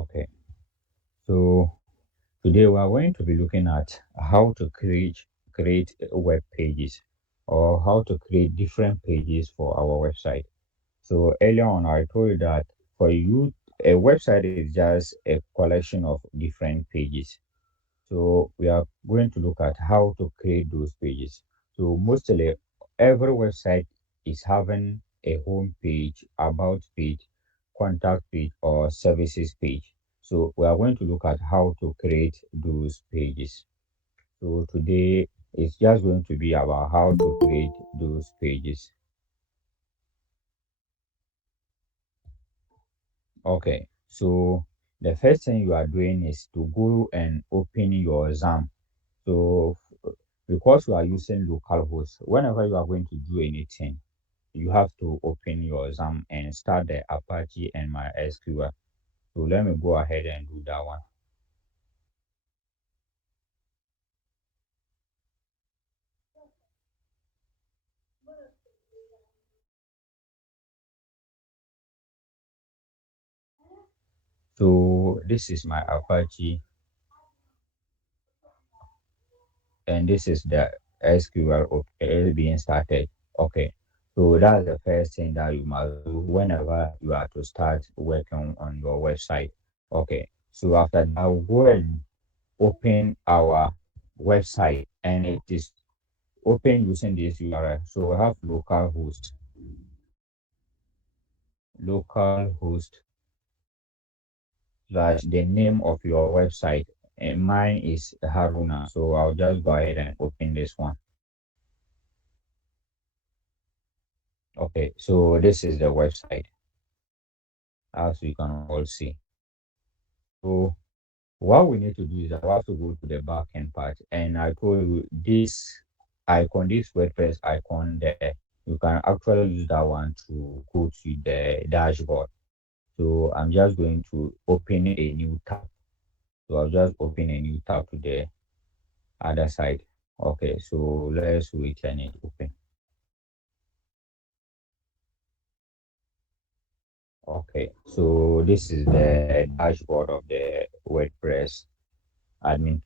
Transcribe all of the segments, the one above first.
Okay, so today we are going to be looking at how to create web pages or how to create different pages for our website. So earlier on, I told you that for you, a website is just a collection of different pages. So we are going to look at how to create those pages. So mostly every website is having a home page, about page, contact page, or services page. So we are going to look at how to create those pages. So today it's just going to be about how to create those pages. Okay, so the first thing you are doing is to go and open your XAMPP. So because you are using localhost, whenever you are going to do anything, you have to open your XAMPP and start the Apache and MySQL. So let me go ahead and do that one. So this is my Apache and this is the SQL being started. Okay. So that's the first thing that you must do whenever you are to start working on your website. Okay. So after that, we'll go and open our website and it is open using this URL. So we have localhost slash the name of your website. And mine is Haruna. So I'll just go ahead and open this one. Okay, so this is the website as you can all see. So what we need to do is I have to go to the backend part and I told you this icon, this WordPress icon there, you can actually use that one to go to the dashboard. So I'm just going to open a new tab. So I'll just open a new tab to the other side. Okay, so let's wait and it open. Okay, so this is the dashboard of the WordPress admin.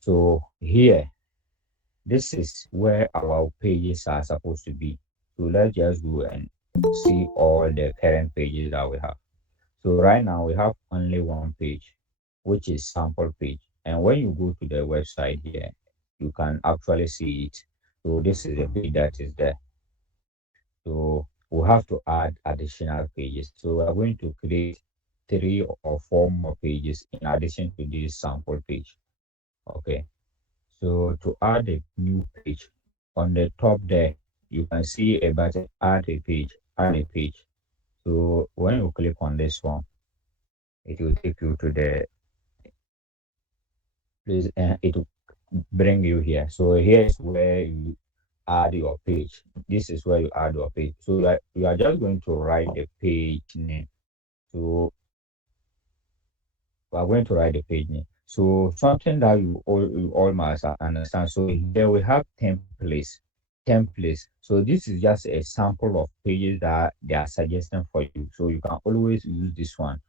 So here, this is where our pages are supposed to be. So let's just go and see all the current pages that we have. So right now we have only one page, which is sample page. And when you go to the website here, you can actually see it. So this is the page that is there. So we have to add additional pages. So we are going to create 3 or 4 more pages in addition to this sample page. Okay. So to add a new page, on the top there, you can see a button, add a page, add a page. So when you click on this one, it will take you to the place and it will bring you here. So here is where you add your page. This is where you add your page. So you are just going to write the page name. So we are going to write the page name. So something that you all must understand. So here we have templates. Templates. So this is just a sample of pages that they are suggesting for you. So you can always use this one.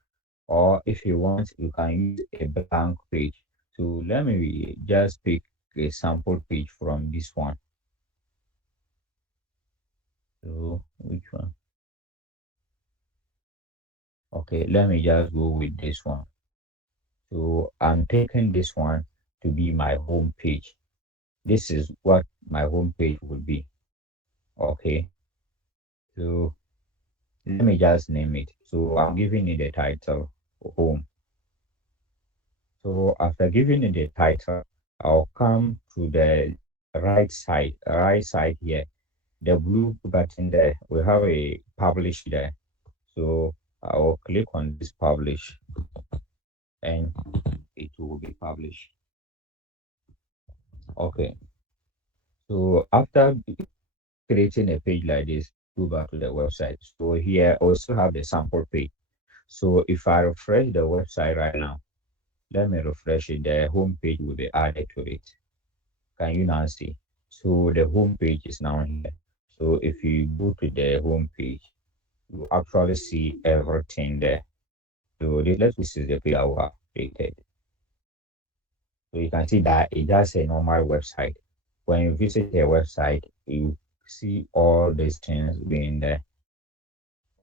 Or if you want, you can use a blank page. So let me just pick a sample page from this one. So which one? Okay, let me just go with this one. So I'm taking this one to be my home page. This is what my home page would be. Okay, so let me just name it. So I'm giving it the title home. So after giving it the title, I'll come to the right side here, the blue button there. We have a publish there. So I'll click on this publish and it will be published. Okay. So after creating a page like this, go back to the website. So here I also have the sample page. So if I refresh the website right now, let me refresh it, the home page will be added to it. Can you now see? So the home page is now here. So if you go to the home page, you actually see everything there. So this is the page I will have created. So you can see that it's just a normal website. When you visit a website, you see all these things being there.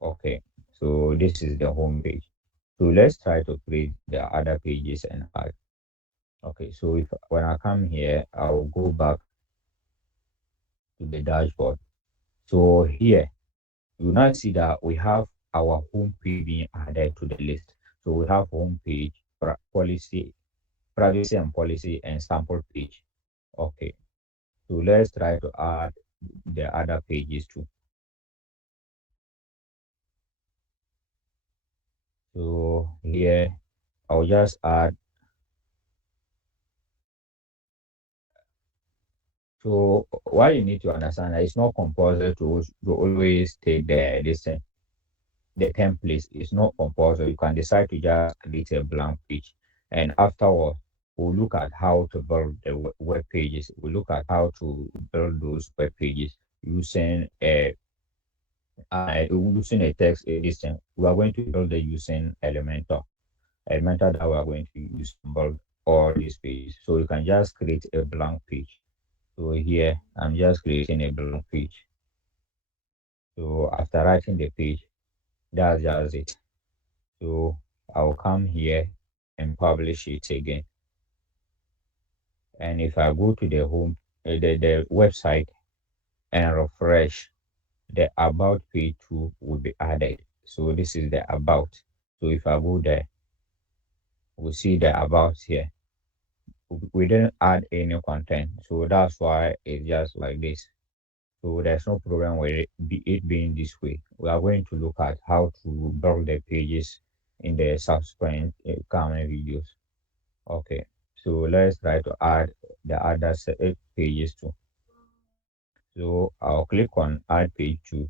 Okay, so this is the home page. So let's try to create the other pages and add. Okay, so if when I come here, I will go back to the dashboard. So here you now see that we have our home page being added to the list. So we have home page, policy, privacy and policy, and sample page. Okay, so let's try to add the other pages too. So here I'll just add. So what you need to understand that it's not compulsory to always take the templates. It's not compulsory. You can decide to just create a blank page, and afterward we'll look at how to build the web pages. We'll look at how to build those web pages using using a text edition. We are going to build it using Elementor that we are going to use to build all these pages. So you can just create a blank page. So here I'm just creating a blank page. So after writing the page, that's just it. So I'll come here and publish it again. And if I go to the home, the website and refresh, the about page too will be added. So this is the about. So if I go there, we'll see the about here. We didn't add any content, so that's why it's just like this. So there's no problem with it being this way. We are going to look at how to build the pages in the subsequent coming videos. Okay, so let's try to add the other pages too. So I'll click on add page 2.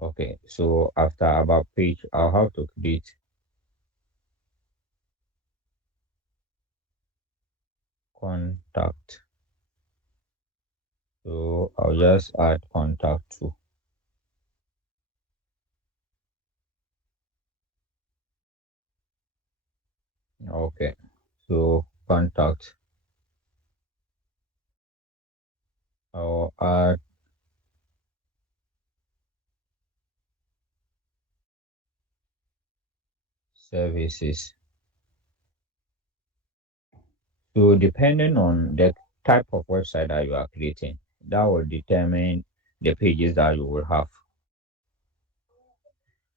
Okay, so after about page, I'll have to create contact. So I'll just add contact too. Okay, so contact. I'll add services. So depending on the type of website that you are creating, that will determine the pages that you will have.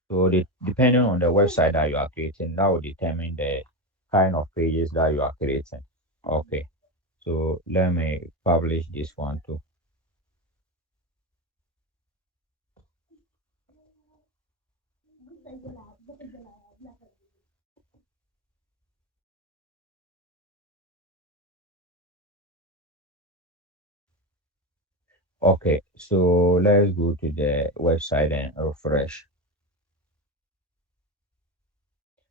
So depending on the website that you are creating, that will determine the kind of pages that you are creating. Okay. So let me publish this one too. Okay, so let's go to the website and refresh.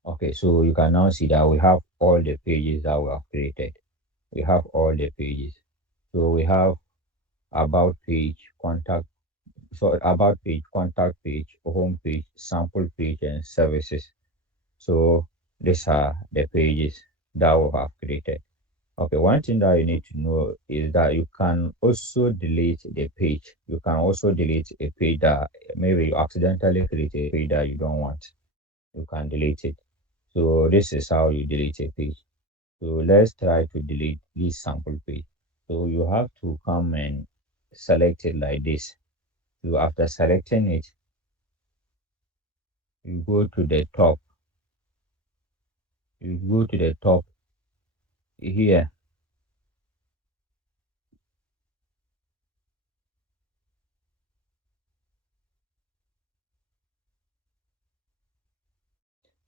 Okay, so you can now see that we have all the pages that we have created. We have all the pages. So we have about page, contact page, home page, sample page, and services. So these are the pages that we have created. Okay, one thing that you need to know is that you can also delete the page. You can also delete a page that maybe you accidentally create a page that you don't want. You can delete it. So this is how you delete a page. So let's try to delete this sample page. So you have to come and select it like this. So after selecting it, you go to the top. You go to the top here.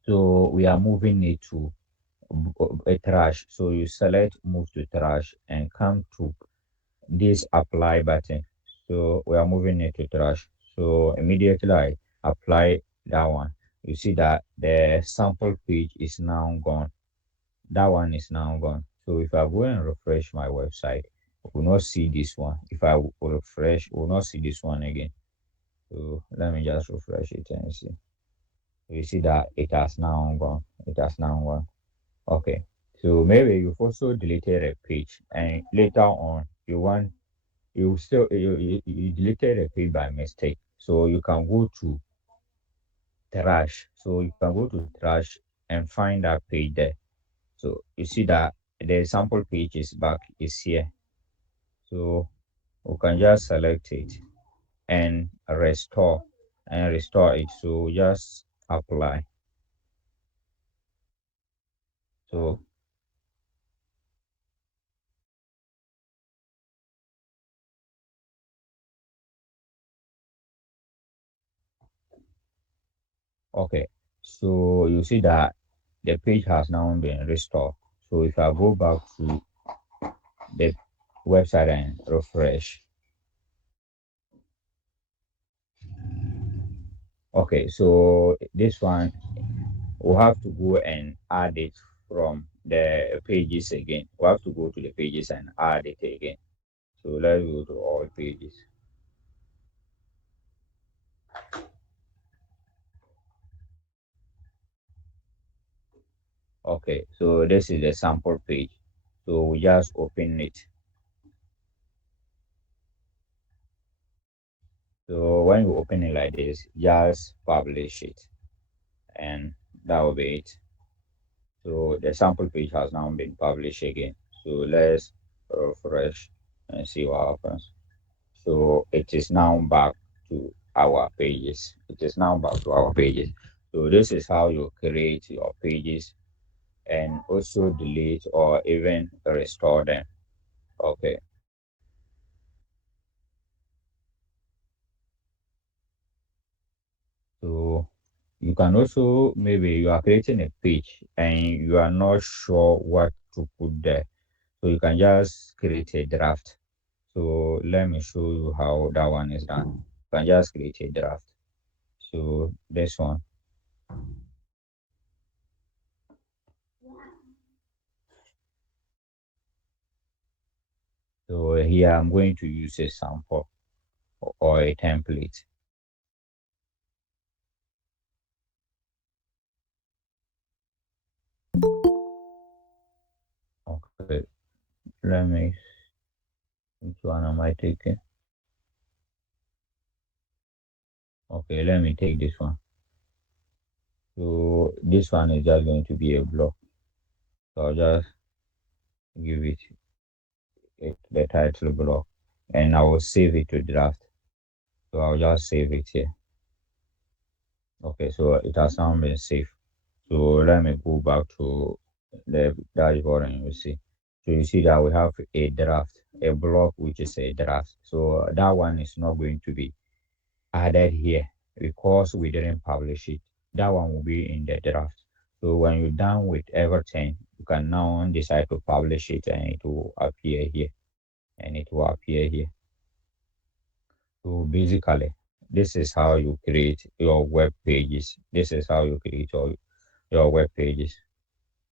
So we are moving it to a trash. So you select move to trash and come to this apply button. So we are moving it to trash. So immediately I apply that one. You see that the sample page is now gone. That one is now gone. So if I go and refresh my website, we will not see this one. If I will refresh, we will not see this one again. So let me just refresh it and see. You see that it has now gone. It has now gone. Okay. So maybe you've also deleted a page and later on you deleted a page by mistake. So you can go to trash. So you can go to trash and find that page there. So you see that the sample page is back is here. So we can just select it and restore it. So just apply. So okay. So you see that the page has now been restored. So if I go back to the website and refresh, okay, so this one we'll have to go and add it from the pages again. We'll have to go to the pages and add it again. So let's go to all pages. Okay, so this is the sample page. So we just open it. So when you open it like this, just publish it, and that will be it. So the sample page has now been published again. So let's refresh and see what happens. So it is now back to our pages. It is now back to our pages. So this is how you create your pages and also delete or even restore them. Okay. So you can also maybe you are creating a page and you are not sure what to put there. So you can just create a draft. So let me show you how that one is done. You can just create a draft. So this one. So here I'm going to use a sample or a template. Okay, let me which one am I taking? Okay, let me take this one. So this one is just going to be a block. So I'll just give it the title block and I will save it to draft. So I'll just save it here. Okay, so it has now been saved. So let me go back to the dashboard and you see. So you see that we have a draft, a block which is a draft. So that one is not going to be added here because we didn't publish it. That one will be in the draft. So when you're done with everything, you can now decide to publish it and it will appear here. And it will appear here. So basically, this is how you create your web pages. This is how you create your web pages.